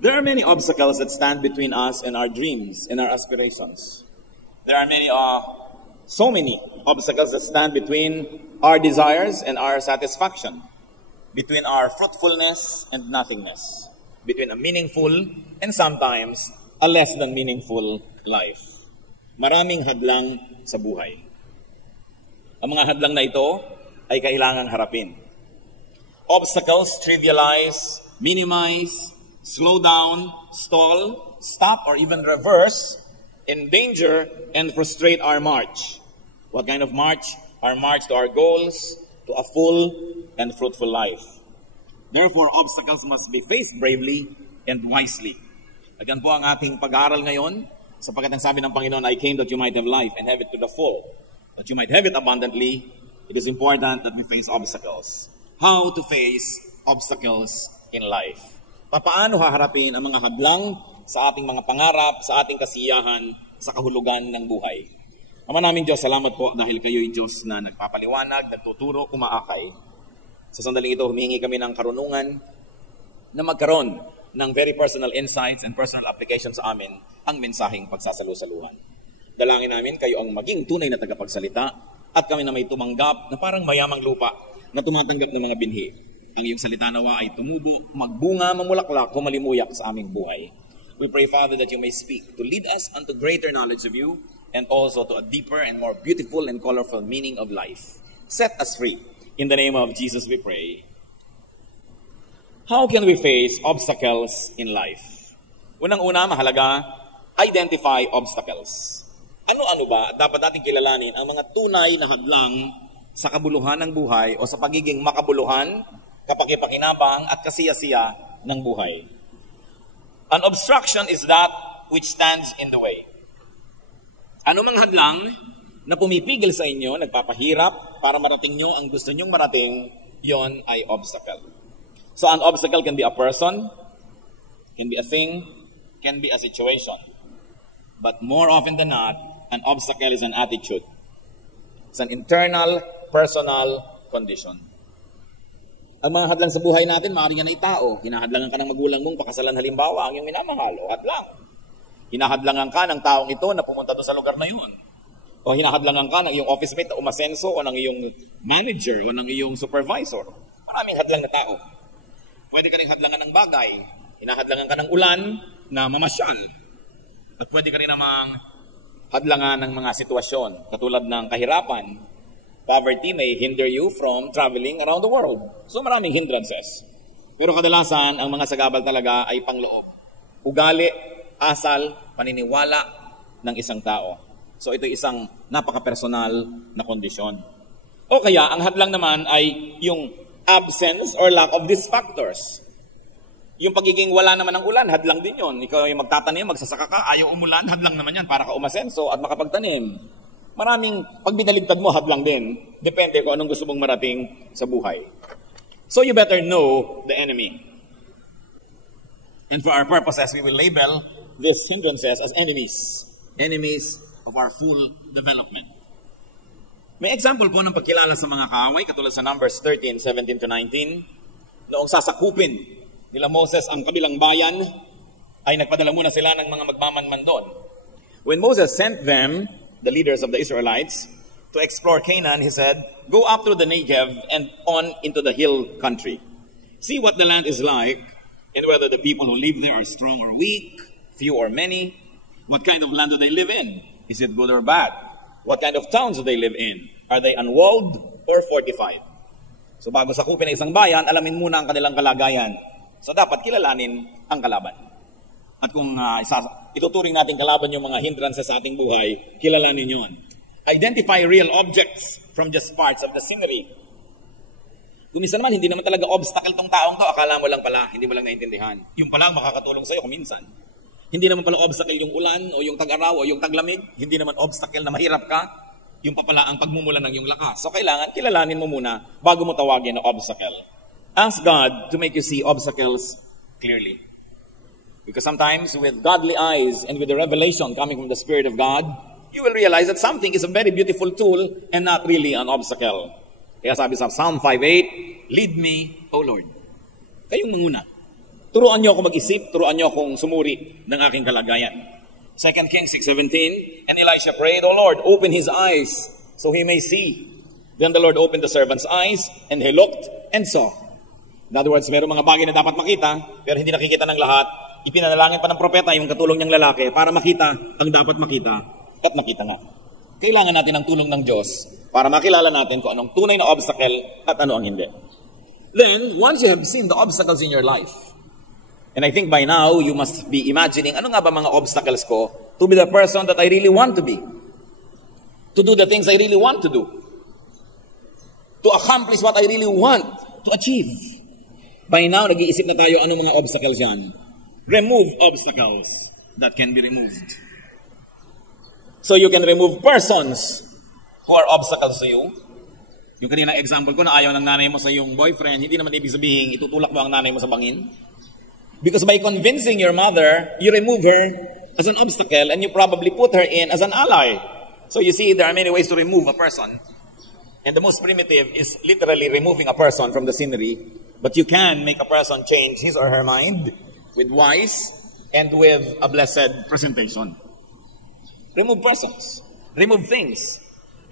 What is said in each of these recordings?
There are many obstacles that stand between us and our dreams and our aspirations. There are so many obstacles that stand between our desires and our satisfaction, between our fruitfulness and nothingness, between a meaningful and sometimes a less than meaningful life. Maraming hadlang sa buhay. Ang mga hadlang na ito ay kailangang harapin. Obstacles trivialize, minimize, slow down, stall, stop, or even reverse, endanger, and frustrate our march. What kind of march? Our march to our goals, to a full and fruitful life. Therefore, obstacles must be faced bravely and wisely. Again po ang ating pag-aaral ngayon, sapagkat ang sabi ng Panginoon, I came that you might have life and have it to the full. That you might have it abundantly, it is important that we face obstacles. How to face obstacles in life. Paano haharapin ang mga hadlang sa ating mga pangarap, sa ating kasiyahan, sa kahulugan ng buhay. Ama naming Diyos, salamat po dahil kayo'y Diyos na nagpapaliwanag, nagtuturo, umaakay. Sa sandaling ito, humihingi kami ng karunungan na magkaroon ng very personal insights and personal application sa amin ang mensaheng pagsasalu-saluhan. Dalangin namin kayo ang maging tunay na tagapagsalita at kami na may tumanggap na parang mayamang lupa na tumatanggap ng mga binhi. Ang iyong salita nawa ay tumubo, magbunga, mamulaklak, kumalimuyak sa aming buhay. We pray, Father, that you may speak to lead us unto greater knowledge of you and also to a deeper and more beautiful and colorful meaning of life. Set us free. In the name of Jesus we pray. How can we face obstacles in life? Unang-una, mahalaga, identify obstacles. Ano-ano ba dapat natin kilalanin ang mga tunay na hadlang sa kabuluhan ng buhay o sa pagiging makabuluhan, kapakipakinabang at kasiyasiya ng buhay. An obstruction is that which stands in the way. Ano mang hadlang na pumipigil sa inyo, nagpapahirap para marating nyo ang gusto nyong marating, yon ay obstacle. So an obstacle can be a person, can be a thing, can be a situation. But more often than not, an obstacle is an attitude. It's an internal, personal condition. Ang mga hadlang sa buhay natin, maaaring yan ay tao. Hinahadlangan ka ng magulang mong pakasalan halimbawa ang iyong minamahal o hadlang. Hinahadlangan ka ng taong ito na pumunta doon sa lugar na yun. O hinahadlangan ka ng iyong office mate na umasenso o ng iyong manager o ng iyong supervisor. Maraming hadlang na tao. Pwede ka rin hadlangan ng bagay. Hinahadlangan ka ng ulan na mamasyal. At pwede ka rin namang hadlangan ng mga sitwasyon katulad ng kahirapan. Poverty may hinder you from traveling around the world. So maraming hindrances. Pero kadalasan, ang mga sagabal talaga ay pangloob. Ugali, asal, paniniwala ng isang tao. So ito isang napaka-personal na kondisyon. O kaya, ang hadlang naman ay yung absence or lack of these factors. Yung pagiging wala naman ng ulan, hadlang din yun. Ikaw ay magtatanim, magsasaka ka, ayaw umulan, hadlang naman yan para ka umasenso at makapagtanim. Maraming pagbinaligtad mo, hadlang din. Depende kung anong gusto mong marating sa buhay. So you better know the enemy. And for our purposes, we will label these hindrances as enemies. Enemies of our full development. May example po ng pagkilala sa mga kaaway, katulad sa Numbers 13, 17 to 19. Noong sasakupin nila Moses ang kabilang bayan, ay nagpadala muna sila ng mga magmamanman doon. When Moses sent them, the leaders of the Israelites, to explore Canaan, he said, go up through the Negev and on into the hill country. See what the land is like, and whether the people who live there are strong or weak, few or many. What kind of land do they live in? Is it good or bad? What kind of towns do they live in? Are they unwalled or fortified? So bago sakupin ng isang bayan, alamin muna ang kanilang kalagayan. So dapat kilalanin ang kalaban. At kung ituturing natin kalaban yung mga hindrances sa ating buhay, kilalanin yun. Identify real objects from just parts of the scenery. Kung minsan naman, hindi naman talaga obstacle tong taong to, akala mo lang pala, hindi mo lang naintindihan. Yung pala ang makakatulong sa'yo kung minsan. Hindi naman pala obstacle yung ulan o yung tag-araw o yung taglamig. Hindi naman obstacle na mahirap ka. Yung pa pala ang pagmumulan ng yung lakas. So kailangan, kilalanin mo muna bago mo tawagin na obstacle. Ask God to make you see obstacles clearly. Because sometimes with godly eyes and with the revelation coming from the Spirit of God, you will realize that something is a very beautiful tool and not really an obstacle. Kaya sabi sa Psalm 5:8, lead me, O Lord. Kayong manguna. Turuan niyo ako mag-isip, turuan niyo akong sumuri ng aking kalagayan. 2 Kings 6:17, and Elisha prayed, O Lord, open his eyes so he may see. Then the Lord opened the servant's eyes, and he looked and saw. In other words, mayroong mga bagay na dapat makita, pero hindi nakikita ng lahat. Ipinanalangin pa ng propeta yung katulong niyang lalaki para makita ang dapat makita, at makita nga. Kailangan natin ng tulong ng Diyos para makilala natin kung anong tunay na obstacle at ano ang hindi. Then, once you have seen the obstacles in your life, and I think by now, you must be imagining, ano nga ba mga obstacles ko to be the person that I really want to be? To do the things I really want to do. To accomplish what I really want to achieve. By now, nag-iisip na tayo ano mga obstacles yan. Remove obstacles that can be removed. So you can remove persons who are obstacles to you. Yung kanina example ko na ayaw ng nanay mo sa iyong boyfriend, hindi naman ibig sabihin itutulak mo ang nanay mo sa bangin. Because by convincing your mother, you remove her as an obstacle and you probably put her in as an ally. So you see, there are many ways to remove a person. And the most primitive is literally removing a person from the scenery. But you can make a person change his or her mind with wise and with a blessed presentation. Remove persons. Remove things.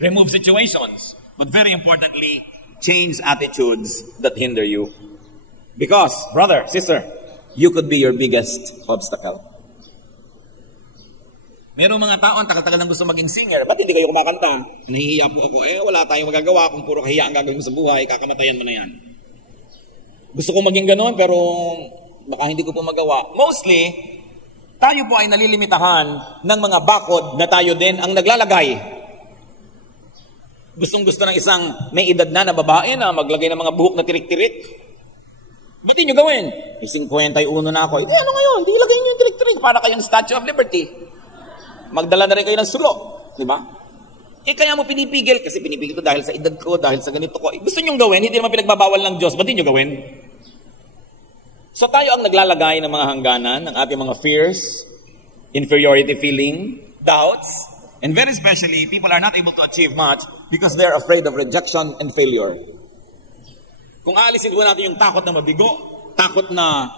Remove situations. But very importantly, change attitudes that hinder you. Because, brother, sister, you could be your biggest obstacle. Merong mga tao, ang tagal-tagal nang gusto maging singer. Ba't hindi kayo kumakanta? Nahihiya po ako. Wala tayong magagawa. Kung puro kahiya ang gagawin mo sa buhay, kakamatayan mo na yan. Gusto ko maging ganon, pero baka hindi ko po magawa. Mostly, tayo po ay nalilimitahan ng mga bakod na tayo din ang naglalagay. Gustong-gusto ng isang may edad na babae na maglagay ng mga buhok na tirik-tirik. Ba't di nyo gawin? 51 na ako. Ano ngayon? Di ilagay nyo yung tirik-tirik para kayong Statue of Liberty. Magdala na rin kayo ng sulo. Di ba? Kaya mo pinipigil. Kasi pinipigil ko dahil sa edad ko, dahil sa ganito ko. Gusto nyo gawin, hindi naman pinagbabawal ng Diyos. Ba't di nyo gawin? So tayo ang naglalagay ng mga hangganan, ng ating mga fears, inferiority feeling, doubts, and very especially, people are not able to achieve much because they're afraid of rejection and failure. Kung aalisin po natin yung takot na mabigo, takot na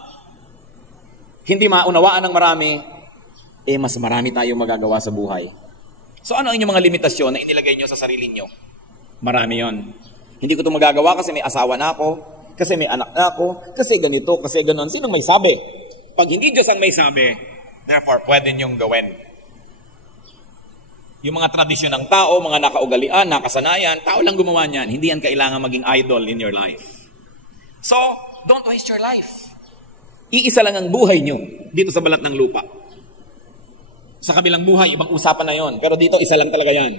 hindi maunawaan ng marami, mas marami tayong magagawa sa buhay. So ano ang inyong mga limitasyon na inilagay nyo sa sarili nyo? Marami yon. Hindi ko ito magagawa kasi may asawa na ako, kasi may anak na ako, kasi ganito, kasi ganon. Sinong may sabi? Pag hindi Diyos ang may sabi, therefore pwede nyong gawin. Yung mga tradisyon ng tao, mga nakaugalian, nakasanayan, tao lang gumawa niyan. Hindi yan kailangan maging idol in your life. So, don't waste your life. Iisa lang ang buhay nyo dito sa balat ng lupa. Sa kabilang buhay, ibang usapan na yon. Pero dito, isa lang talaga yan.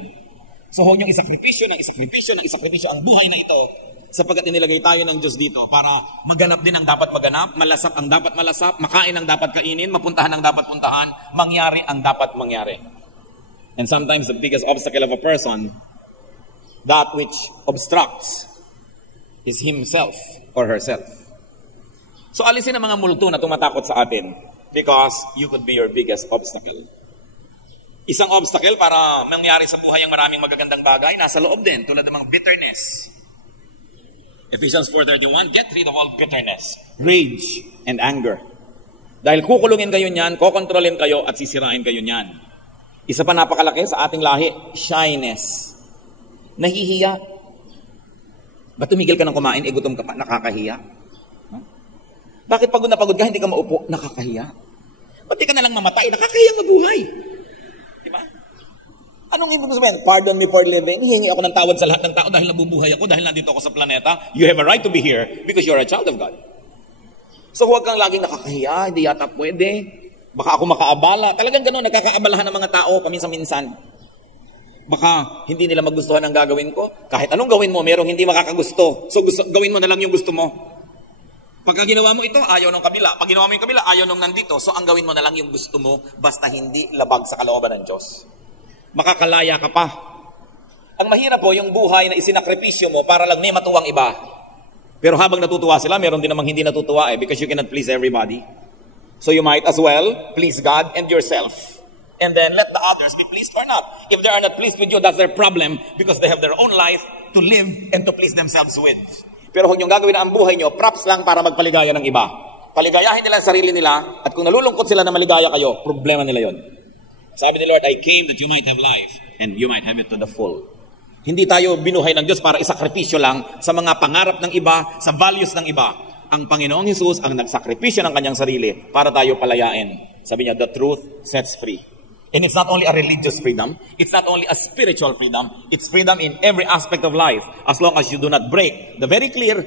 So, huwag nyo isakripisyo ang buhay na ito sapagkat inilagay tayo ng Diyos dito para maganap din ang dapat maganap, malasap ang dapat malasap, makain ang dapat kainin, mapuntahan ang dapat puntahan, mangyari ang dapat mangyari. And sometimes the biggest obstacle of a person, that which obstructs, is himself or herself. So alisin ang mga multo na tumatakot sa atin because you could be your biggest obstacle. Isang obstacle para mangyari sa buhay ang maraming magagandang bagay, nasa loob din, tulad ng mga bitterness. Ephesians 4:31, get rid of all bitterness, rage, and anger. Dahil kukulungin kayo niyan, kokontrolin kayo at sisirain kayo niyan. Isa pa napakalaki sa ating lahi, shyness. Nahihiya. Ba't tumigil ka ng kumain, gutom ka pa, nakakahiya? Bakit pagod na pagod ka, hindi ka maupo, nakakahiya? Ba't di ka na lang mamatay, nakakahiya mabuhay? Diba? Anong ibig sabihin? Pardon me for living, hihingi ako ng tawad sa lahat ng tao dahil nabubuhay ako, dahil nandito ako sa planeta. You have a right to be here because you're a child of God. So huwag kang laging nakakahiya, hindi yata pwede. Baka ako makaabala. Talagang gano'n, nakakaabalahan ng mga tao paminsan-minsan. Baka hindi nila magustuhan ang gagawin ko. Kahit anong gawin mo, merong hindi makakagusto. So gawin mo na lang yung gusto mo. Pagka ginawa mo ito, ayaw ng kabila. Pag ginawa mo yung kabila, ayaw ng nandito. So ang gawin mo na lang yung gusto mo, basta hindi labag sa kalooban ng Diyos. Makakalaya ka pa. Ang mahirap po, yung buhay na isinakripisyo mo para lang may matuwang iba. Pero habang natutuwa sila, meron din namang hindi natutuwa because you cannot please everybody. So you might as well please God and yourself. And then let the others be pleased or not. If they are not pleased with you, that's their problem because they have their own life to live and to please themselves with. Pero huwag niyong gagawin na ang buhay niyo, props lang para magpaligaya ng iba. Paligayahin nila ang sarili nila, at kung nalulungkot sila na maligaya kayo, problema nila yon. Sabi ni Lord, I came that you might have life, and you might have it to the full. Hindi tayo binuhay ng Diyos para isakripisyo lang sa mga pangarap ng iba, sa values ng iba. Ang Panginoong Hesus ang nagsakripisyo ng kanyang sarili para tayo palayain. Sabi niya, the truth sets free. And it's not only a religious freedom, it's not only a spiritual freedom, it's freedom in every aspect of life, as long as you do not break the very clear,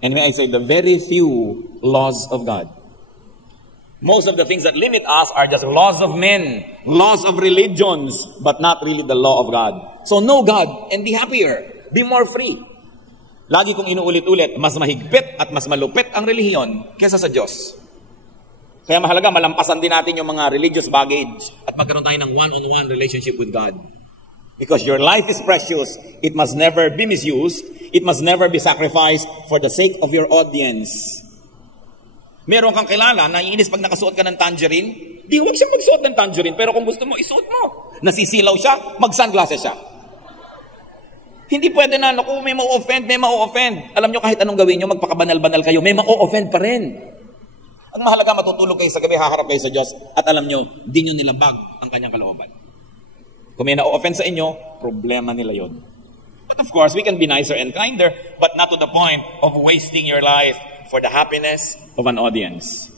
and may I say, the very few laws of God. Most of the things that limit us are just laws of men, laws of religions, but not really the law of God. So know God and be happier, be more free. Lagi kong inuulit-ulit, mas mahigpit at mas malupit ang relihiyon kesa sa Diyos. Kaya mahalaga, malampasan din natin yung mga religious baggage at magkaroon tayo ng one-on-one relationship with God. Because your life is precious, it must never be misused, it must never be sacrificed for the sake of your audience. Meron kang kilala na iinis pag nakasuot ka ng tangerine, di huwag siya magsuot ng tangerine, pero kung gusto mo, isuot mo. Nasisilaw siya, mag-sunglasses siya. Hindi pwede na, naku, may ma-offend, may ma-offend. Alam nyo, kahit anong gawin nyo, magpakabanal-banal kayo, may ma-offend pa rin. Ang mahalaga, matutulog kayo sa gabi, haharap kayo sa Diyos, at alam nyo, di nyo nilabag ang kanyang kalooban. Kung may na-offend sa inyo, problema nila yon. But of course, we can be nicer and kinder, but not to the point of wasting your life for the happiness of an audience.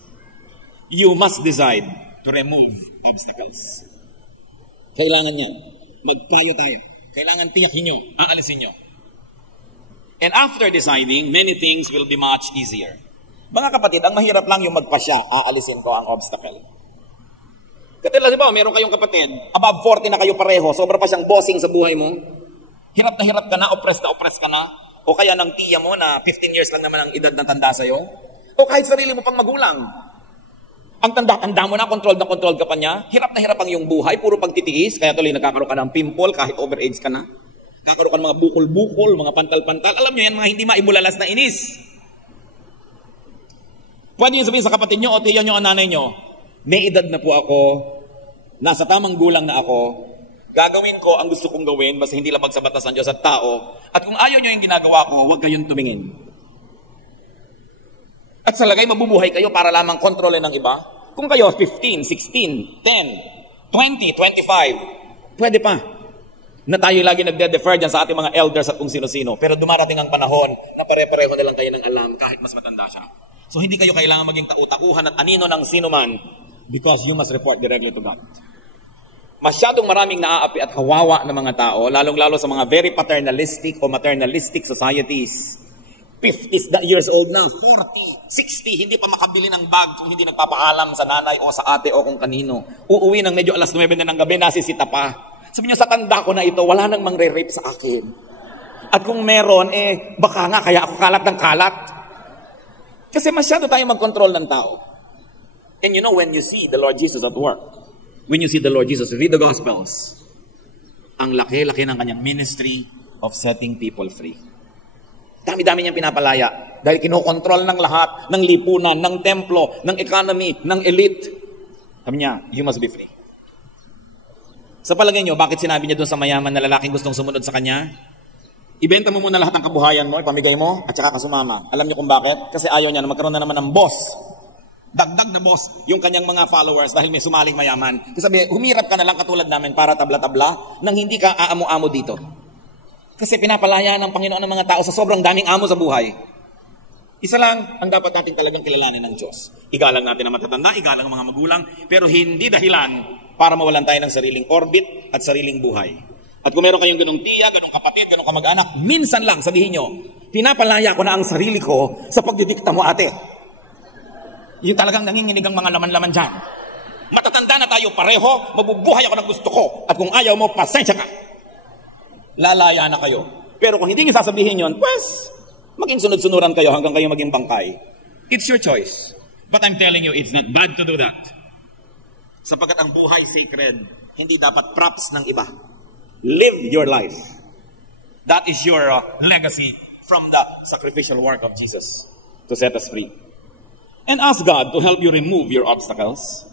You must decide to remove obstacles. Kailangan yan. Magpayo tayo. Kailangan tiyakin nyo, aalisin nyo. And after deciding, many things will be much easier. Mga kapatid, ang mahirap lang yung magpasya, aalisin ko ang obstacle. Katila, di ba, meron kayong kapatid, above 40 na kayo pareho, sobra pa siyang bossing sa buhay mo. Hirap ka na oppress ka na. O kaya ng tiya mo na 15 years lang naman ang edad na tanda sa'yo. O kahit sarili mo pang magulang. Ang tanda mo na, controlled ka pa niya. Hirap na hirap ang iyong buhay, puro pagtitiis. Kaya tuloy nagkakaroon ka ng pimple kahit overage ka na. Kakaroon ka ng mga bukol-bukol, mga pantal-pantal. Alam niyo yan, mga hindi maibulalas na inis. Pwede yung sabihin sa kapatid niyo o tiya niyo o nanay niyo, may edad na po ako, nasa tamang gulang na ako, gagawin ko ang gusto kong gawin, basta hindi labag sa batas ng Diyos at tao. At kung ayaw nyo yung ginagawa ko, huwag kayong tumingin. At sa lagay, mabubuhay kayo para lamang kontrolin ng iba. Kung kayo 15, 16, 10, 20, 25, pwede pa. Na tayo lagi nagde-defer dyan sa ating mga elders at kung sino-sino. Pero dumarating ang panahon na pare-pareho na lang kayo ng alam kahit mas matanda siya. So hindi kayo kailangan maging tautakuhan at anino ng sino man because you must report directly to God. Masyadong maraming naaapi at kawawa ng mga tao, lalong-lalo sa mga very paternalistic o maternalistic societies. 50s years old na, 40, 60, hindi pa makabili ng bag kung hindi nagpapaalam sa nanay o sa ate o kung kanino. Uuwi ng medyo alas 9 na ng gabi, nasisita pa. Sabi niya, sa tanda ko na ito, wala nang mangre-rape sa akin. At kung meron, baka nga, kaya ako kalat ng kalat. Kasi masyado tayong mag-control ng tao. And you know, when you see the Lord Jesus at work, when you see the Lord Jesus, read the Gospels, ang laki-laki ng kanyang ministry of setting people free. Dami-dami niyang pinapalaya dahil kinokontrol ng lahat, ng lipunan, ng templo, ng economy, ng elite. Sabi niya, you must be free. Sa palagay niyo, bakit sinabi niya doon sa mayaman na lalaking gustong sumunod sa kanya? Ibenta mo muna lahat ng kabuhayan mo, ipamigay mo, at saka kasumama. Alam niyo kung bakit? Kasi ayaw niya na magkaroon na naman ng boss. Dagdag na boss yung kanyang mga followers dahil may sumaling mayaman. Kasi sabi, humirap ka na lang katulad namin para tabla-tabla nang hindi ka aamo-amo dito. Kasi pinapalaya ng Panginoon ng mga tao sa sobrang daming amo sa buhay. Isa lang ang dapat natin talagang kilalanin ng Diyos. Igalang natin ang matatanda, igalang ang mga magulang, pero hindi dahilan para mawalan tayo ng sariling orbit at sariling buhay. At kung meron kayong ganong tiya, ganong kapatid, ganong kamag-anak, minsan lang sabihin nyo, pinapalaya ko na ang sarili ko sa pagdidikta mo, ate. Yung talagang nanginginig ang mga laman-laman dyan. Matatanda na tayo pareho, mabubuhay ako ng gusto ko. At kung ayaw mo, pasensya ka. Lalaya na kayo. Pero kung hindi nyo sasabihin yon, pues, maging sunod-sunuran kayo hanggang kayo maging bangkay. It's your choice. But I'm telling you, it's not bad to do that. Sapagkat ang buhay sacred, hindi dapat props ng iba. Live your life. That is your legacy from the sacrificial work of Jesus to set us free. And ask God to help you remove your obstacles.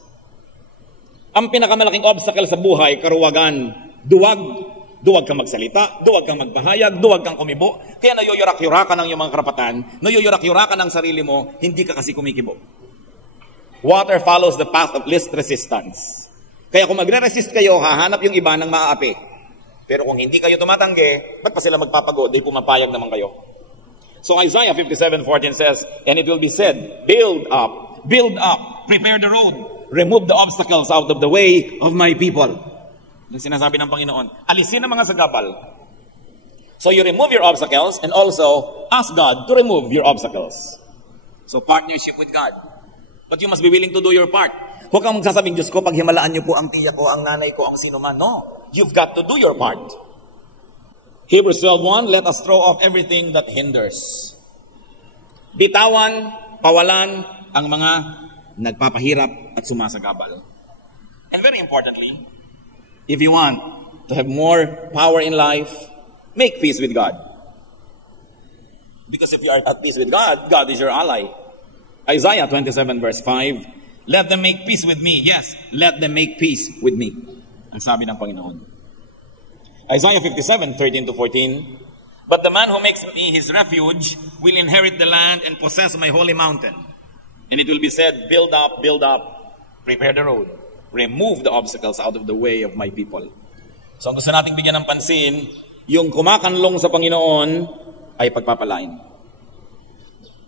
Ang pinakamalaking obstacle sa buhay, karuwagan, duwag. Duwag kang magsalita, duwag kang magpahayag, duwag kang kumibo. Kaya nayoyorak-yorakan ng iyong mga karapatan, nayoyorak-yorakan ng sarili mo, hindi ka kasi kumikibo. Water follows the path of least resistance. Kaya kung magre-resist kayo, hahanap yung iba ng maaapi. Pero kung hindi kayo tumatanggi, ba't pa sila magpapagod? Di pumapayag naman kayo. So Isaiah 57:14 says, and it will be said, build up, prepare the road, remove the obstacles out of the way of my people. Yung sinasabi ng Panginoon, alisin ang mga sagabal. So you remove your obstacles and also ask God to remove your obstacles. So partnership with God. But you must be willing to do your part. Huwag kang magsasabing, Diyos ko, pag himalaan niyo po ang tiya ko, ang nanay ko, ang sino man. No. You've got to do your part. Hebrews 12:1, let us throw off everything that hinders. Bitawan, pawalan ang mga nagpapahirap at sumasagabal. And very importantly, if you want to have more power in life, make peace with God. Because if you are at peace with God, God is your ally. Isaiah 27 verse 5, let them make peace with me. Yes, let them make peace with me. Ang sabi ng Panginoon. Isaiah 57:13-14, but the man who makes me his refuge will inherit the land and possess my holy mountain. And it will be said, build up, prepare the road, remove the obstacles out of the way of my people. So ang gusto nating bigyan ng pansin, yung kumakanlong sa Panginoon ay pagpapalain.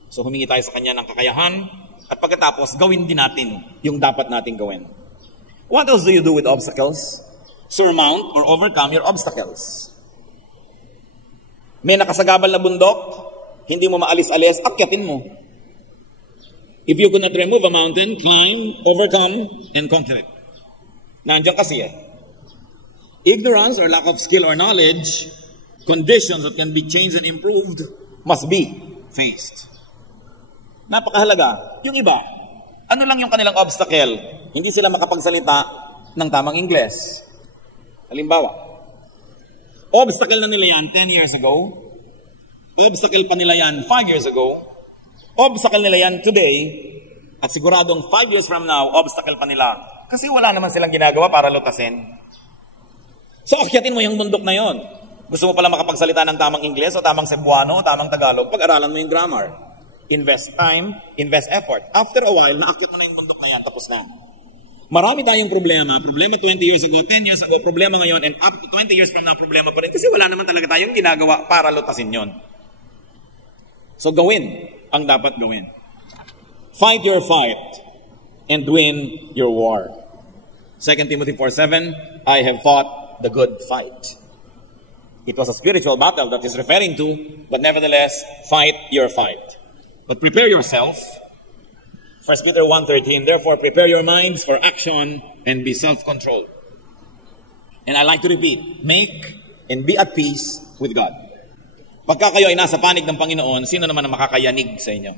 So humingi tayo sa Kanya ng kakayahan at pagkatapos gawin din natin yung dapat nating gawin. What else do you do with obstacles? Surmount or overcome your obstacles. May nakasagabal na bundok, hindi mo maalis-alis, akyatin mo. If you could not remove a mountain, climb, overcome, and conquer it. Nandiyan kasi ignorance or lack of skill or knowledge, conditions that can be changed and improved, must be faced. Napakahalaga. Yung iba, ano lang yung kanilang obstacle? Hindi sila makapagsalita ng tamang Ingles. Halimbawa, obstacle na nila yan 10 years ago, obstacle pa nila yan 5 years ago, obstacle nila yan today, at siguradong 5 years from now, obstacle pa nila. Kasi wala naman silang ginagawa para lutasin. So, akyatin mo yung bundok na yon. Gusto mo pala makapagsalita ng tamang Ingles o tamang Cebuano o tamang Tagalog, pag-aralan mo yung grammar. Invest time, invest effort. After a while, naakyat mo na yung bundok na yan, tapos na. Marami tayong problema 20 years ago, 10 years ago, problema ngayon, and up to 20 years from now, problema pa rin. Kasi wala naman talaga tayong ginagawa para lutasin yon. So gawin ang dapat gawin. Fight your fight and win your war. 2 Timothy 4:7, I have fought the good fight. It was a spiritual battle that is referring to, but nevertheless, fight your fight. But prepare yourself. 1 Peter 1:13, therefore prepare your minds for action and be self-controlled. And I like to repeat, make and be at peace with God. Pagka kayo ay nasa panig ng Panginoon, sino naman ang makakayanig sa inyo?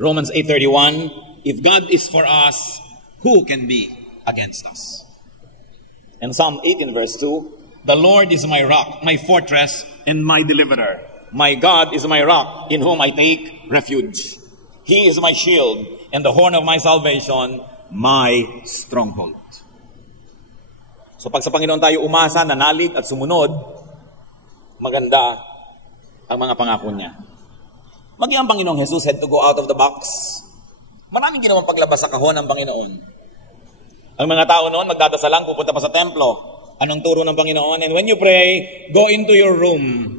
Romans 8:31, if God is for us, who can be against us? And Psalm 18 verse 2, the Lord is my rock, my fortress, and my deliverer. My God is my rock, in whom I take refuge. He is my shield, and the horn of my salvation, my stronghold. So pag sa Panginoon tayo umasa, nanalig at sumunod, maganda ang mga pangako niya. Maging ang Panginoong Jesus had to go out of the box. Maraming ginawang paglabas sa kahon ng Panginoon. Ang mga tao noon, magdadasal lang, pupunta pa sa templo. Anong turo ng Panginoon? And when you pray, go into your room,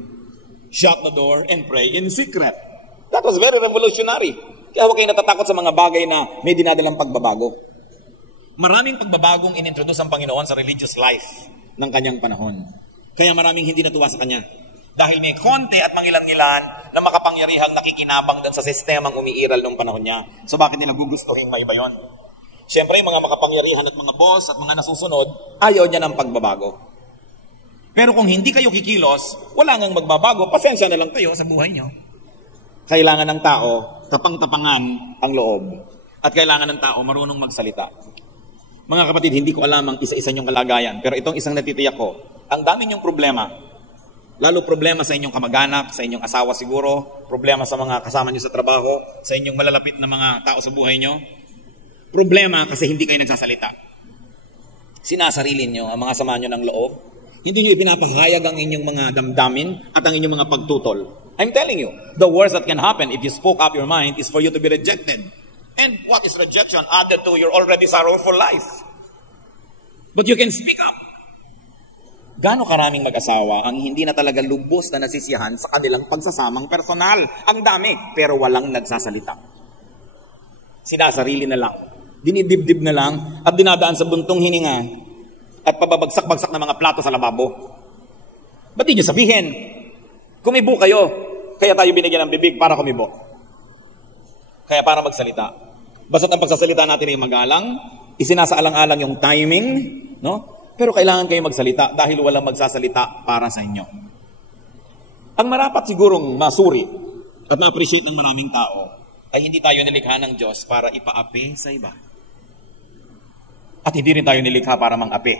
shut the door, and pray in secret. That was very revolutionary. Kaya huwag kayo natatakot sa mga bagay na may dinadalang pagbabago. Maraming pagbabagong inintroduce ang Panginoon sa religious life ng kanyang panahon. Kaya maraming hindi natuwa sa kanya. Dahil may konti at mangilan-ngilan na makapangyarihang nakikinabang doon sa sistemang umiiral ng panahon niya. So bakit nila gugustuhin maiba yun? Siyempre, mga makapangyarihan at mga boss at mga nasusunod, ayaw niya ng pagbabago. Pero kung hindi kayo kikilos, wala ngang magbabago, pasensya na lang kayo sa buhay niyo. Kailangan ng tao, tapang-tapangan ang loob. At kailangan ng tao, marunong magsalita. Mga kapatid, hindi ko alam ang isa-isa niyong kalagayan, pero itong isang natitiyak ko, ang dami niyong problema. Lalo problema sa inyong kamag-anak, sa inyong asawa siguro, problema sa mga kasama niyo sa trabaho, sa inyong malalapit na mga tao sa buhay niyo. Problema kasi hindi kayo nagsasalita. Sinasarili niyo ang mga sama niyo ng loob. Hindi niyo ipinapahayag ang inyong mga damdamin at ang inyong mga pagtutol. I'm telling you, the worst that can happen if you spoke up your mind is for you to be rejected. And what is rejection? Added to your already sorrowful life. But you can speak up. Gaano karaming mag-asawa ang hindi na talaga lubos na nasisiyahan sa kanilang pagsasamang personal? Ang dami, pero walang nagsasalita. Sinasarili na lang, dinidibdib na lang, at dinadaan sa buntong hininga, at pababagsak-bagsak na mga plato sa lababo. Ba't di nyo sabihin? Kumibo kayo, kaya tayo binigyan ng bibig para kumibo. Kaya para magsalita. Basta't ang pagsasalita natin ay magalang, isinasaalang-alang yung timing, no? Pero kailangan kayo magsalita dahil walang magsasalita para sa inyo. Ang marapat sigurong masuri at ma-appreciate ng maraming tao ay hindi tayo nilikha ng Diyos para ipaapi sa iba. At hindi rin tayo nilikha para mang-api.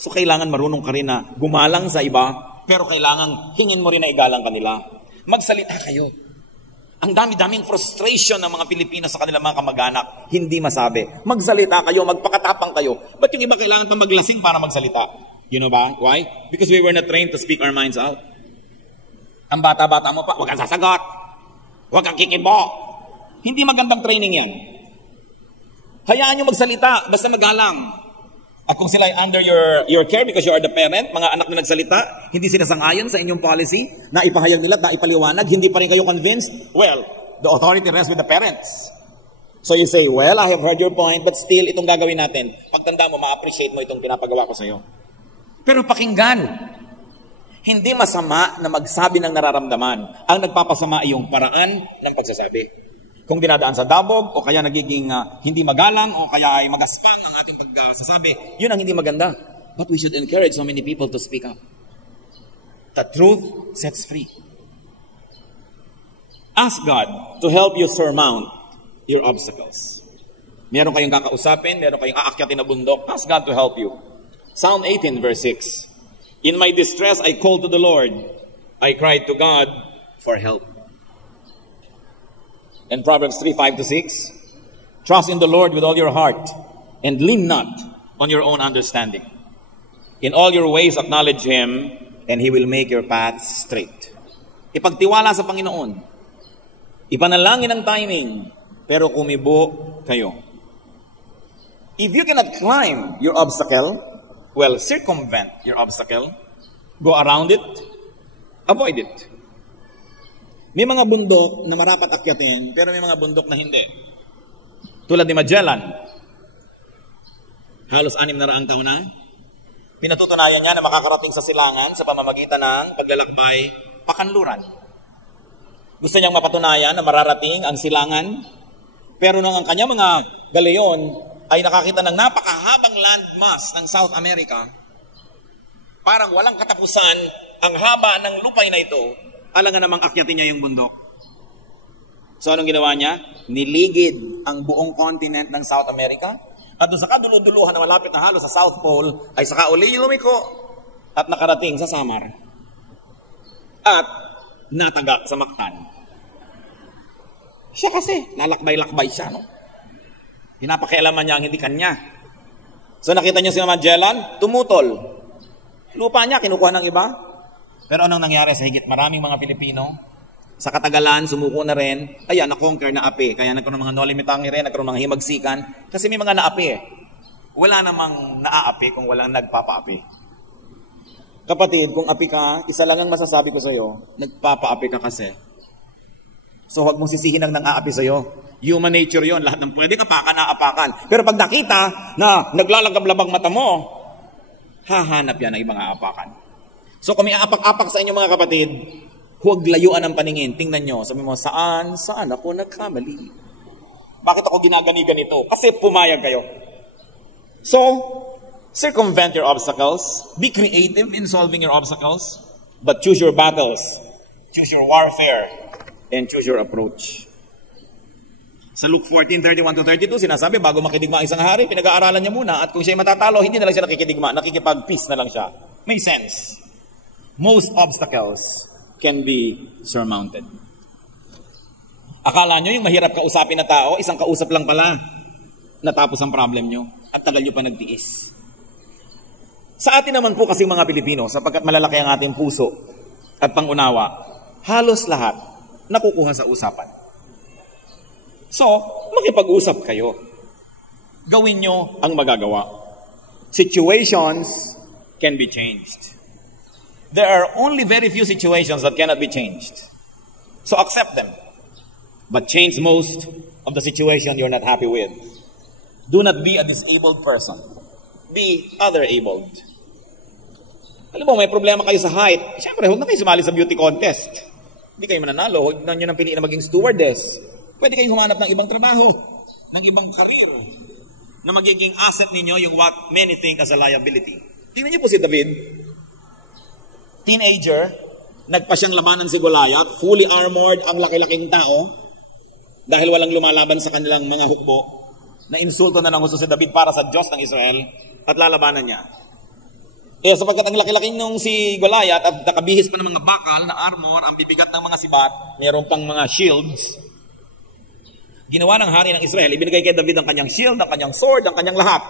So kailangan marunong ka rin na gumalang sa iba, pero kailangan hingin mo rin na igalang kanila. Magsalita kayo. Ang dami-daming frustration ng mga Pilipino sa kanilang mga kamag-anak, hindi masabi. Magsalita kayo, magpakatapang kayo. Ba't yung iba kailangan pa maglasing para magsalita? You know ba? Why? Because we were not trained to speak our minds out. Ang bata-bata mo pa, huwag kang sasagot. Huwag kang kikibo. Hindi magandang training yan. Hayaan nyo magsalita, basta magalang. At kung sila ay under your care because you are the parent, mga anak na nagsalita, hindi sila sangayon sa inyong policy, na ipahayag nila, na ipaliwanag, hindi pa rin kayo convinced, well, the authority rests with the parents. So you say, well, I have heard your point, but still, itong gagawin natin. Pagtanda mo, ma-appreciate mo itong pinapagawa ko sa iyo. Pero pakinggan. Hindi masama na magsabi ng nararamdaman. Ang nagpapasama ay yung paraan ng pagsasabi. Kung dinadaan sa dabog, o kaya nagiging hindi magalang, o kaya ay magaspang ang ating pagsasabi, yun ang hindi maganda. But we should encourage so many people to speak up. The truth sets free. Ask God to help you surmount your obstacles. Meron kayong kakausapin, meron kayong aakyatin na bundok, ask God to help you. Psalm 18 verse 6. In my distress I called to the Lord. I cried to God for help. And Proverbs 3:5-6, trust in the Lord with all your heart, and lean not on your own understanding. In all your ways acknowledge Him, and He will make your paths straight. Ipagtiwala sa Panginoon. Ipanalangin ang timing, pero kumibo kayo. If you cannot climb your obstacle, well, circumvent your obstacle, go around it, avoid it. May mga bundok na marapat akyatin, pero may mga bundok na hindi. Tulad ni Magellan. Halos 600 taon na. Pinatutunayan niya na makakarating sa silangan sa pamamagitan ng paglalakbay pakanluran. Gusto niyang mapatunayan na mararating ang silangan, pero nang ang kanyang mga galeon ay nakakita ng napakahabang landmass ng South America, parang walang katapusan ang haba ng lupay na ito, alangan namang akyatin niya yung bundok. So anong ginawa niya? Niligid ang buong continent ng South America. At doon sa kaduluduluhan na malapit na halos sa South Pole, ay saka uli lumiko at nakarating sa Samar. At natagak sa Mactan. Siya kasi, lalakbay-lakbay siya, no? Pinapakialaman niya ang hindi kanya. So nakita niyo si Magellan, tumutol. Lupa niya, kinukuha ng iba. Pero anong nangyari sa higit maraming mga Pilipino? Sa katagalan, sumuko na rin. Ayan, na-conquer na api. Kaya nagkaroon ng mga nolimitangin rin, nagkaroon ng himagsikan. Kasi may mga naapi eh. Wala namang naaapi kung walang nagpapaapi. Kapatid, kung api ka, isa lang ang masasabi ko sa'yo, nagpapaapi ka kasi. So huwag mong sisihin ang nang-aapi sa'yo. Human nature yon, lahat ng pwede apakan, naapakan. Pero pag nakita na naglalagab-labang mata mo, hahanap yan ng ibang aapakan. So kung may apak-apak sa inyo mga kapatid, huwag layuan ang paningin. Tingnan nyo, sabi mo, saan ako nagkamali? Bakit ako ginagani-ganito? Kasi pumayag kayo. So, circumvent your obstacles. Be creative in solving your obstacles. But choose your battles. Choose your warfare. And choose your approach. Sa Luke 14:31-32, sinasabi, bago makidigma ang isang hari, pinag-aaralan niya muna. At kung siya'y matatalo, hindi na lang siya nakikidigma. Nakikipag-peace na lang siya. May sense. Most obstacles can be surmounted. Akala nyo yung mahirap kausapin na tao, isang kausap lang pala, natapos ang problem nyo, at tagal nyo pa nagtiis. Sa atin naman po kasi mga Pilipino, sapagkat malalaki ang ating puso at pangunawa, halos lahat nakukuha sa usapan. So, makipag-usap kayo. Gawin nyo ang magagawa. Situations can be changed. There are only very few situations that cannot be changed. So accept them. But change most of the situation you're not happy with. Do not be a disabled person. Be other-abled. Alam mo, may problema kayo sa height. Siyempre, huwag na kayo sumali sa beauty contest. Hindi kayo mananalo. Huwag na nyo nang piliin na maging stewardess. Pwede kayong humanap ng ibang trabaho, ng ibang career, na magiging asset ninyo yung what many think as a liability. Tingnan niyo po si David. Teenager, nagpa siyang labanan si Goliath, fully armored, ang laki-laking tao, dahil walang lumalaban sa kanilang mga hukbo, na insulto na ng gusto si David para sa Diyos ng Israel, at lalabanan niya. Kaya sapagkat ang laki-laki nung si Goliath, at nakabihis pa ng mga bakal na armor, ang bibigat ng mga sibat, mayroon pang mga shields, ginawa ng hari ng Israel, ibinigay kay David ang kanyang shield, ang kanyang sword, ang kanyang lahat.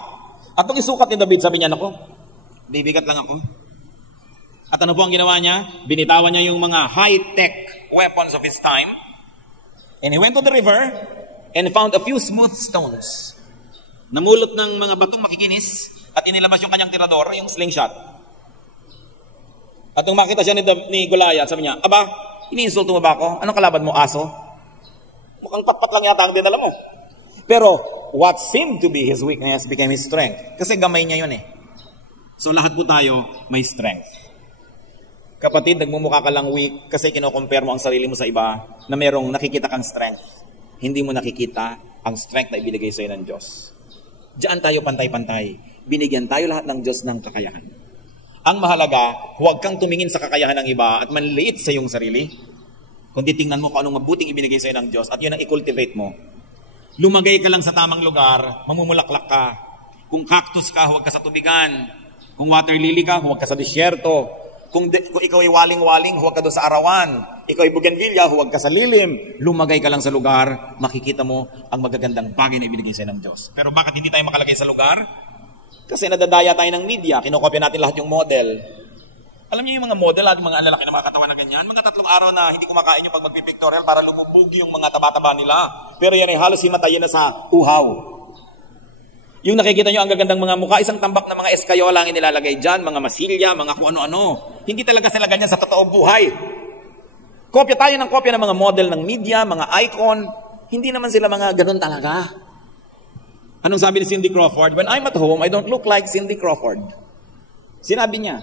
At nung isukat ni David, sabi niya, "Nako, bibigat lang ako." At ano po ang ginawa niya? Binitawan niya yung mga high-tech weapons of his time. And he went to the river and found a few smooth stones. Namulot ng mga batong makikinis at inilabas yung kanyang tirador, yung slingshot. At nung makita siya ni Goliath, sabi niya, "Aba, iniinsulto mo ba ako? Anong kalaban mo, aso? Mukhang patpat lang yata ang dinala mo." Pero what seemed to be his weakness became his strength. Kasi gamay niya yun eh. So lahat po tayo may strength. Kapatid, nagmumukha ka lang weak kasi kino-compare mo ang sarili mo sa iba na merong nakikita kang strength. Hindi mo nakikita ang strength na ibinigay sa iyo ng Diyos. Diyan tayo pantay-pantay. Binigyan tayo lahat ng Diyos ng kakayahan. Ang mahalaga, huwag kang tumingin sa kakayahan ng iba at manliit sa iyong sarili. Kundi tingnan mo kung anong mabuting ibinigay sa iyo ng Diyos at yun ang i-cultivate mo. Lumagay ka lang sa tamang lugar, mamumulaklak ka. Kung cactus ka, huwag ka sa tubigan. Kung water lily ka, huwag ka sa disyerto. Kung ikaw ay waling-waling, huwag ka doon sa arawan. Ikaw ay bougainvillea, huwag ka sa lilim. Lumagay ka lang sa lugar, makikita mo ang magagandang bagay na ibinigay sa iyo ng Diyos. Pero bakit hindi tayo makalagay sa lugar? Kasi nadadaya tayo ng media, kinokopya natin lahat yung model. Alam niyo yung mga model, lahat mga lalaki na mga katawan na ganyan, mga 3 araw na hindi kumakain yung pag magpipictorial para lumubog yung mga taba-taba nila. Pero yan ay halos himatayin na sa uhaw. Yung nakikita nyo ang gagandang mga mukha, isang tambak na mga eskayola ang inilalagay dyan, mga masilya, mga kung ano-ano. Hindi talaga sila ganyan sa totoong buhay. Kopya tayo ng kopya ng mga model ng media, mga icon. Hindi naman sila mga ganun talaga. Anong sabi ni Cindy Crawford? "When I'm at home, I don't look like Cindy Crawford." Sinabi niya.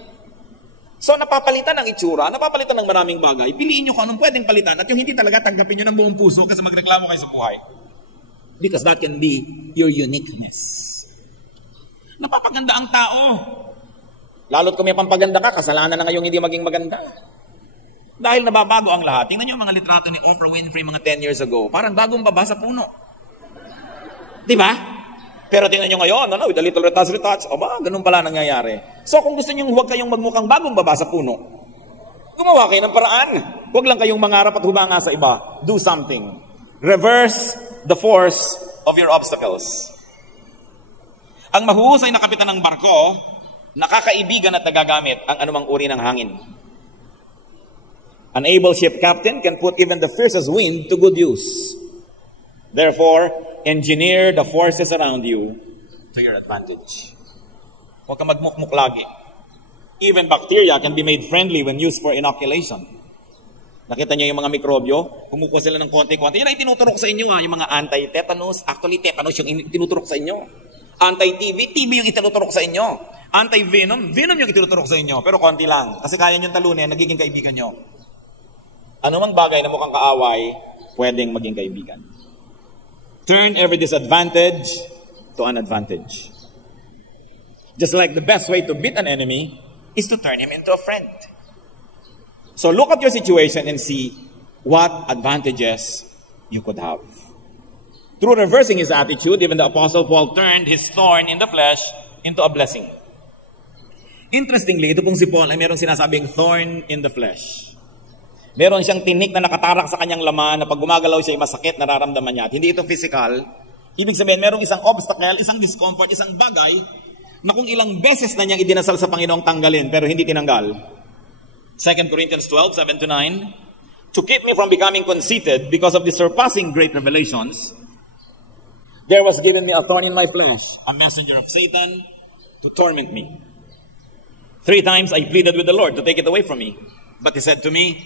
So napapalitan ng itsura, napapalitan ng maraming bagay. Piliin nyo kung anong pwedeng palitan at yung hindi talaga tanggapin nyo ng buong puso kasi magreklamo kayo sa buhay. Because that can be your uniqueness. Napapaganda ang tao. Lalo't kung may pampaganda ka, kasalanan na ngayong hindi maging maganda. Dahil nababago ang lahat. Tingnan nyo ang mga litrato ni Oprah Winfrey mga 10 years ago. Parang bagong baba sa puno. Diba? Pero tingnan nyo ngayon, with a little retouch. Aba, ganun pala nangyayari. So kung gusto nyo huwag kayong magmukhang bagong baba sa puno, gumawa kayo ng paraan. Huwag lang kayong mangarap at humanga sa iba. Do something. Reverse the force of your obstacles. Ang mahuhusay na kapitan ng barko, nakakaibigan at nagagamit ang anumang uri ng hangin. An able ship captain can put even the fiercest wind to good use. Therefore, engineer the forces around you to your advantage. Huwag ka magmukmuk lagi. Even bacteria can be made friendly when used for inoculation. Nakita niyo yung mga mikrobyo? Kumukuha sila ng konti-konti. Yan ay tinuturok sa inyo yung mga anti-tetanus. Actually, tetanus yung tinuturok sa inyo. Anti-TB, TB yung itinuturok sa inyo. Anti-venom, venom yung itinuturok sa inyo. Pero konti lang. Kasi kaya nyo talunin, nagiging kaibigan nyo. Ano mang bagay na mukhang kaaway, pwedeng maging kaibigan. Turn every disadvantage to an advantage. Just like the best way to beat an enemy is to turn him into a friend. So look at your situation and see what advantages you could have. Through reversing his attitude, even the Apostle Paul turned his thorn in the flesh into a blessing. Interestingly, ito pong si Paul ay merong sinasabing thorn in the flesh. Meron siyang tinik na nakatarak sa kanyang laman na pag gumagalaw siya ay masakit, nararamdaman niya. At hindi ito physical. Ibig sabihin, merong isang obstacle, isang discomfort, isang bagay na kung ilang beses na niyang idinasal sa Panginoong tanggalin pero hindi tinanggal. 2 Corinthians 12:7-9, to keep me from becoming conceited because of the surpassing great revelations, There was given me a thorn in my flesh, a messenger of Satan to torment me. 3 times I pleaded with the Lord to take it away from me. But he said to me,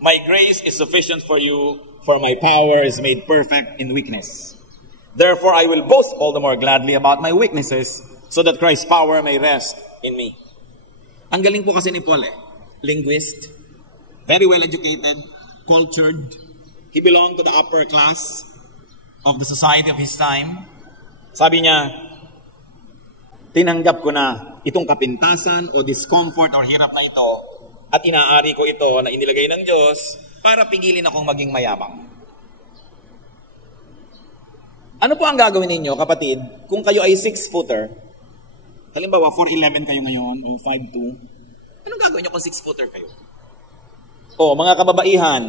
my grace is sufficient for you, for my power is made perfect in weakness. Therefore I will boast all the more gladly about my weaknesses, so that Christ's power may rest in me. Ang galing po kasi ni Paul linguist, very well educated, cultured. He belonged to the upper class of the society of his time. Sabi niya, tinanggap ko na itong kapintasan o discomfort or hirap na ito at inaari ko ito na inilagay ng Diyos para pigilin akong maging mayabang. Ano po ang gagawin ninyo, kapatid, kung kayo ay 6-footer? Halimbawa, 4'11 kayo ngayon o 5'2". Anong gagawin nyo kung 6-footer kayo? O, mga kababaihan,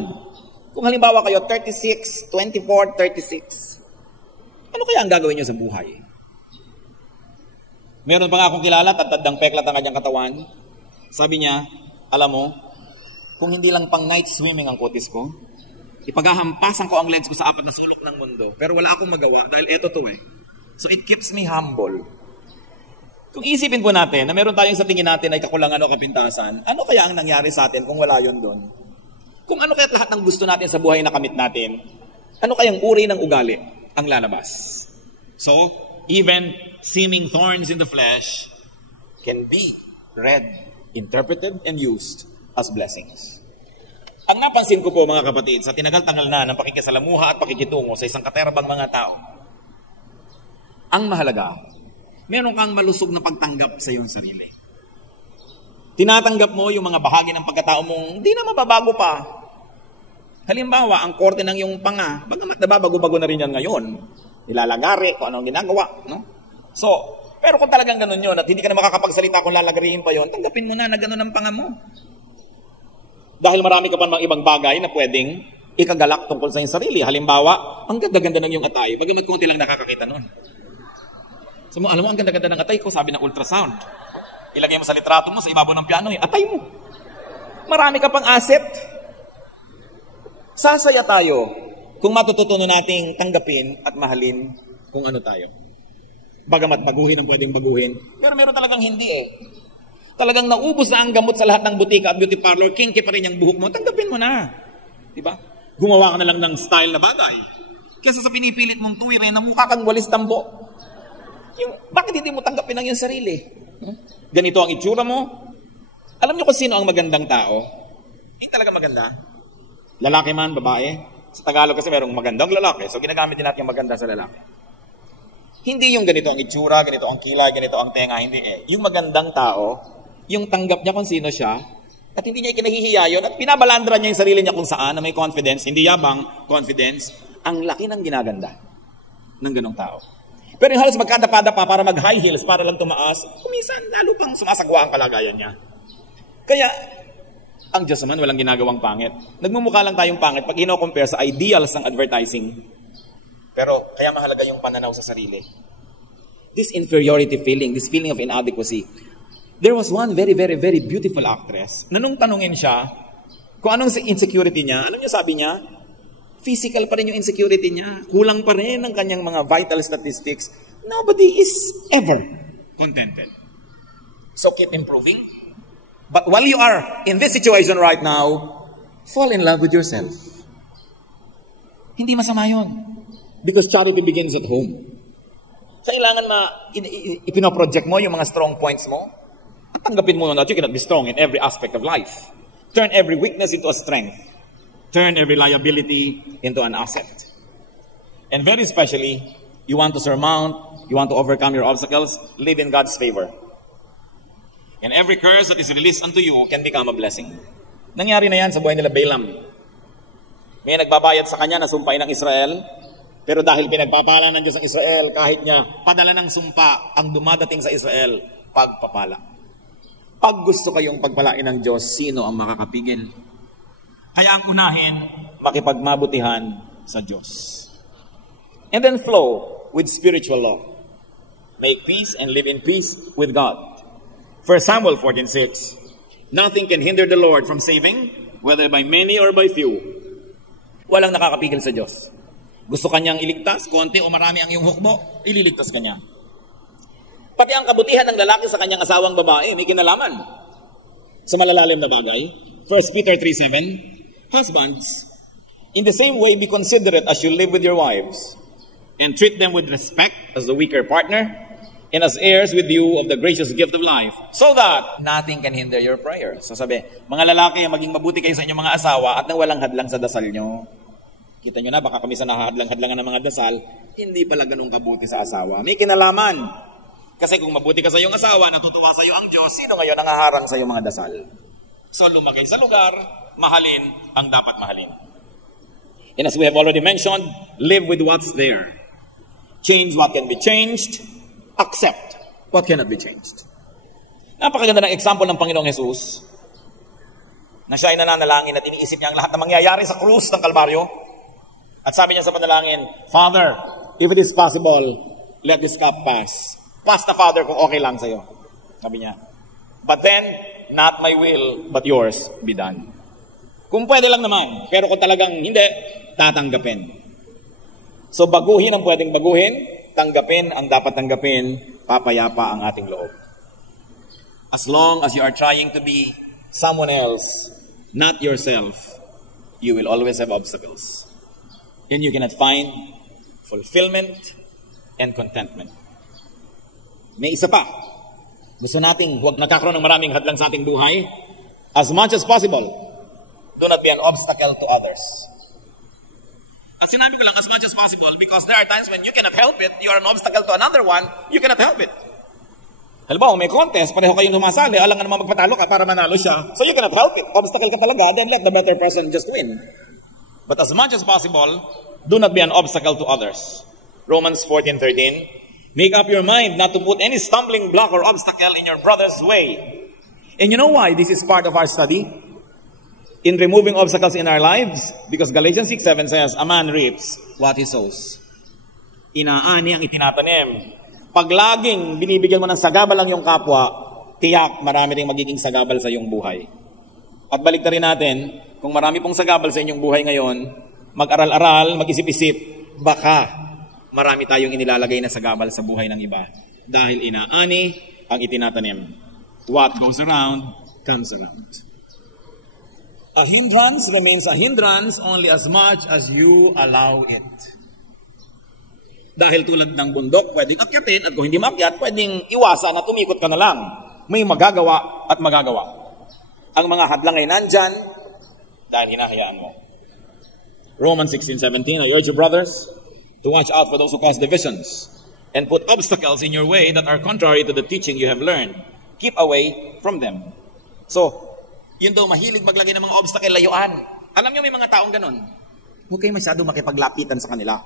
kung halimbawa kayo 36, 24, 36, ano kaya ang gagawin nyo sa buhay? Meron pa nga akong kilala, tatadang peklat ang kanyang katawan. Sabi niya, alam mo, kung hindi lang pang night swimming ang kutis ko, ipaghahampasan ko ang legs ko sa 4 na sulok ng mundo. Pero wala akong magawa dahil eto to eh. So it keeps me humble. Kung isipin po natin na meron tayong sa tingin natin ay kakulangan o kapintasan, ano kaya ang nangyari sa atin kung wala yon doon? Kung ano kaya lahat ng gusto natin sa buhay na kamit natin, ano kayang uri ng ugali ang lalabas? So, even seeming thorns in the flesh can be read, interpreted, and used as blessings. Ang napansin ko po mga kapatid, sa tinagal-tagal na ng pakikisalamuha at pakikitungo sa isang katerabang mga tao, ang mahalaga, meron kang malusog na pagtanggap sa iyong sarili. Tinatanggap mo yung mga bahagi ng pagkatao mong hindi na mababago pa. Halimbawa, ang korte ng iyong panga, bagamat nababago-bago na rin yan ngayon, nilalagari kung anong ginagawa. No? So, pero kung talagang ganun yun at hindi ka na makakapagsalita kung lalagarihin pa yun, tanggapin mo na ganun ang panga mo. Dahil marami ka pa mga ibang bagay na pwedeng ikagalak tungkol sa iyong sarili. Halimbawa, ang ganda-ganda ng iyong atay, bagamat konti lang nakakakita nun. So, alam mo, ang ganda-ganda ng atay ko, sabi ng ultrasound. Ilagay mo sa litrato mo, sa ibabaw ng piano, atay mo. Marami ka pang asset. Sasaya tayo kung matututunan nating tanggapin at mahalin kung ano tayo. Bagamat baguhin ang pwedeng baguhin, pero meron talagang hindi eh. Talagang naubos na ang gamot sa lahat ng butika at beauty parlor, kinky pa rin yung buhok mo, tanggapin mo na. Diba? Gumawa ka na lang ng style na bagay. Kesa sa pinipilit mong tuwirin na mukha kang walis tambo. Bakit hindi mo tanggapin ang iyong sarili? Ganito ang itsura mo. Alam niyo kung sino ang magandang tao? Hindi talaga maganda. Lalaki man, babae. Sa Tagalog kasi merong magandang lalaki. So ginagamit din natin yung maganda sa lalaki. Hindi yung ganito ang itsura, ganito ang kilay, ganito ang tenga. Hindi eh. Yung magandang tao, yung tanggap niya kung sino siya, at hindi niya ikinahihiya yun, at pinabalandra niya yung sarili niya kung saan, na may confidence, hindi yabang, confidence, ang laki ng ginaganda ng ganong tao. Pero yung halos magkadapa-dapa para mag-high heels, para lang tumaas, kumisan, lalo pang sumasagwa ang kalagayan niya. Kaya, ang Diyos naman walang ginagawang pangit. Nagmumukha lang tayong pangit pag ino-compare sa ideals ng advertising. Pero, kaya mahalaga yung pananaw sa sarili. This inferiority feeling, this feeling of inadequacy. There was one very, very, very beautiful actress na nung tanungin siya kung anong insecurity niya, alam niyo sabi niya, physical pa rin yung insecurity niya. Kulang pa rin ang kanyang mga vital statistics. Nobody is ever contented. So keep improving. But while you are in this situation right now, fall in love with yourself. Hindi masama yun. Because charity begins at home. Kailangan ipinoproject mo yung mga strong points mo. At tanggapin mo na you cannot be strong in every aspect of life. Turn every weakness into a strength. Turn every liability into an asset. And very especially, you want to surmount, you want to overcome your obstacles, live in God's favor. And every curse that is released unto you can become a blessing. Nangyari na yan sa buhay nila Balaam. May nagbabayad sa kanya na sumpain ng Israel, pero dahil pinagpapala ng Diyos ang Israel, kahit niya padala ng sumpa ang dumadating sa Israel, pagpapala. Pag gusto kayong pagpalain ng Diyos, sino ang makakapigil? Kaya ang unahin, makipagmabutihan sa Diyos. And then flow with spiritual law. Make peace and live in peace with God. 1 Samuel 14:6. Nothing can hinder the Lord from saving, whether by many or by few. Walang nakakapigil sa Diyos. Gusto kanyang iligtas, konti o marami ang iyong hukbo, ililigtas kanya. Pati ang kabutihan ng lalaki sa kanyang asawang babae, may kinalaman sa malalalim na bagay. 1 Peter 3:7, husbands, in the same way be considerate as you live with your wives, and treat them with respect as the weaker partner, and as heirs with you of the gracious gift of life, so that nothing can hinder your prayers. So sabi, mga lalaki, maging mabuti kayo sa inyong mga asawa at nang walang hadlang sa dasal nyo. Kita nyo na, baka kami sa nahadlang-hadlangan ng mga dasal, hindi pala ganun kabuti sa asawa. May kinalaman. Kasi kung mabuti ka sa iyong asawa, natutuwa sa iyo ang Diyos, sino ngayon ang haharang sa iyong mga dasal? So lumagay sa lugar, mahalin ang dapat mahalin. And as we have already mentioned, live with what's there. Change what can be changed, accept what cannot be changed. Napakaganda ng example ng Panginoong Jesus na siya ay nananalangin at iniisip niya ang lahat na mangyayari sa krus ng Kalbaryo. At sabi niya sa panalangin, Father, if it is possible, let this cup pass. Pass na, Father, kung okay lang sa'yo. Sabi niya. But then, not my will, but yours be done. Kung pwede lang naman, pero kung talagang hindi, tatanggapin. So baguhin ang pwedeng baguhin, tanggapin ang dapat tanggapin, papayapa ang ating loob. As long as you are trying to be someone else, not yourself, you will always have obstacles. And you cannot find fulfillment and contentment. May isa pa. Gusto nating huwag nagkakaroon ng maraming hadlang sa ating buhay. As much as possible, do not be an obstacle to others. At sinabi ko lang, as much as possible, because there are times when you cannot help it, you are an obstacle to another one, you cannot help it. Halimbawa, may contest, pareho kayong lumasali, alangan naman magpatalo ka para manalo siya, so you cannot help it. Obstacle ka talaga, then let the better person just win. But as much as possible, do not be an obstacle to others. Romans 14:13, make up your mind not to put any stumbling block or obstacle in your brother's way. And you know why this is part of our study? In removing obstacles in our lives? Because Galatians 6:7 says, a man reaps what he sows. Inaani ang itinatanim. Pag laging binibigyan mo ng sagabal ang iyong kapwa, tiyak marami ring magiging sagabal sa iyong buhay. At balik na rin natin, kung marami pong sagabal sa inyong buhay ngayon, mag-aral-aral, mag-isip-isip, baka marami tayong inilalagay na sagabal sa buhay ng iba. Dahil inaani ang itinatanim. What goes around, comes around. A hindrance remains a hindrance only as much as you allow it. Dahil tulad ng bundok, pwedeng akyatin, at kung hindi makyat, pwedeng iwasan at umikot ka na lang. May magagawa at magagawa. Ang mga hadlang ay nandyan, dahil hinahayaan mo. Romans 16:17, I urge you, brothers, to watch out for those who cause divisions and put obstacles in your way that are contrary to the teaching you have learned. Keep away from them. So, yun daw mahilig maglagay ng mga obstacle, layuan. Alam niyo may mga taong ganun. Huwag kayo masyado makipaglapitan sa kanila.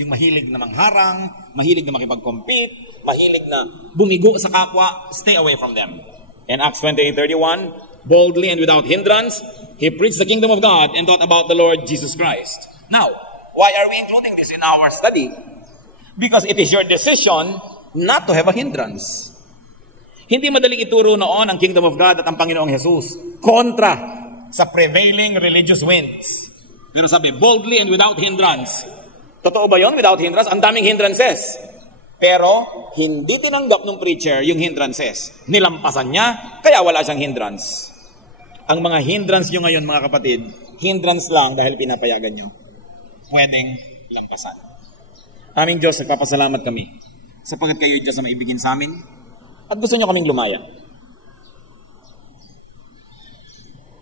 Yung mahilig na mangharang, mahilig na makipag-compete, mahilig na bumigo sa kapwa, stay away from them. In Acts 28:31, boldly and without hindrance, he preached the kingdom of God and taught about the Lord Jesus Christ. Now, why are we including this in our study? Because it is your decision not to have a hindrance. Hindi madaling ituro noon ang kingdom of God at ang Panginoong Jesus kontra sa prevailing religious winds. Pero sabi, boldly and without hindrance. Totoo ba yun? Without hindrance? Ang daming hindrances. Pero, hindi tinanggap ng preacher yung hindrances. Nilampasan niya, kaya wala siyang hindrance. Ang mga hindrance nyo ngayon, mga kapatid, hindrance lang dahil pinapayagan nyo. Pwedeng lampasan. Aming Diyos, nagpapasalamat kami sapagkat kayo Diyos na maibigin sa amin at gusto nyo kaming lumaya.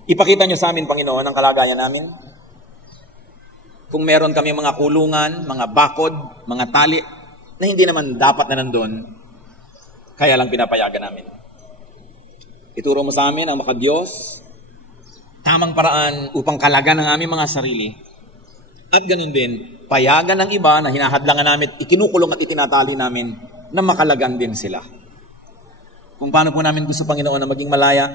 Ipakita nyo sa amin, Panginoon, ang kalagayan namin. Kung meron kami mga kulungan, mga bakod, mga tali, na hindi naman dapat na nandun, kaya lang pinapayagan namin. Ituro mo sa amin ang makadiyos, tamang paraan upang kalagan ang aming mga sarili. At ganun din, payagan ng iba na hinahadlangan namin, ikinukulong at itinatali namin na makalagan din sila. Kung paano po namin gusto, Panginoon, na maging malaya,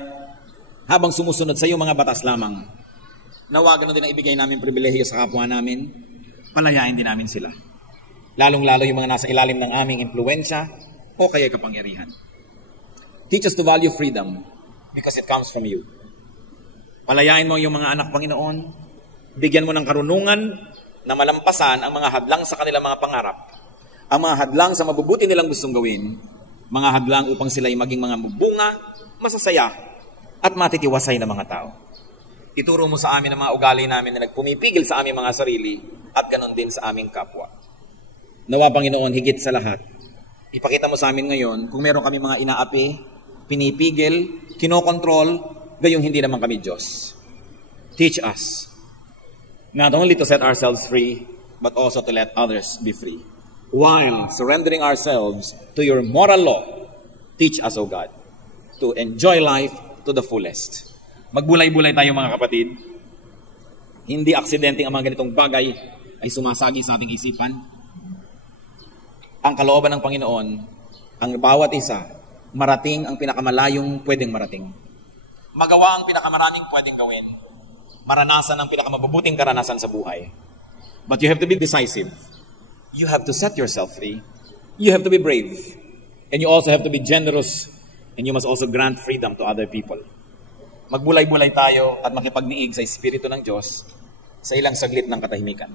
habang sumusunod sa iyong mga batas lamang, nawa ganun din ang ibigay namin pribilehiyo sa kapwa namin, palayain din namin sila. Lalong-lalo yung mga nasa ilalim ng aming impluensya o kaya kapangyarihan. Teach us to value freedom because it comes from you. Palayain mo yung mga anak, Panginoon. Bigyan mo ng karunungan na malampasan ang mga hadlang sa kanilang mga pangarap, ang mga hadlang sa mabubuti nilang gustong gawin, mga hadlang upang sila'y maging mga mabunga, masasaya, at matitiwasay na mga tao. Ituro mo sa amin ang mga ugali namin na nagpumipigil sa aming mga sarili at ganon din sa aming kapwa. Nawa, Panginoon, higit sa lahat, ipakita mo sa amin ngayon kung meron kami mga inaapi, pinipigil, kinokontrol, gayong hindi naman kami Diyos. Teach us not only to set ourselves free, but also to let others be free. While surrendering ourselves to your moral law, teach us, O God, to enjoy life to the fullest. Magbulay-bulay tayo, mga kapatid. Hindi aksidenteng ang mga ganitong bagay ay sumasagi sa ating isipan. Ang kalooban ng Panginoon, ang bawat isa, marating ang pinakamalayong pwedeng marating. Magawa ang pinakamaraming pwedeng gawin. Maranasan ang pinakamabubuting karanasan sa buhay. But you have to be decisive. You have to set yourself free. You have to be brave. And you also have to be generous. And you must also grant freedom to other people. Magbulay-bulay tayo at makipagniig sa Espiritu ng Diyos sa ilang saglit ng katahimikan.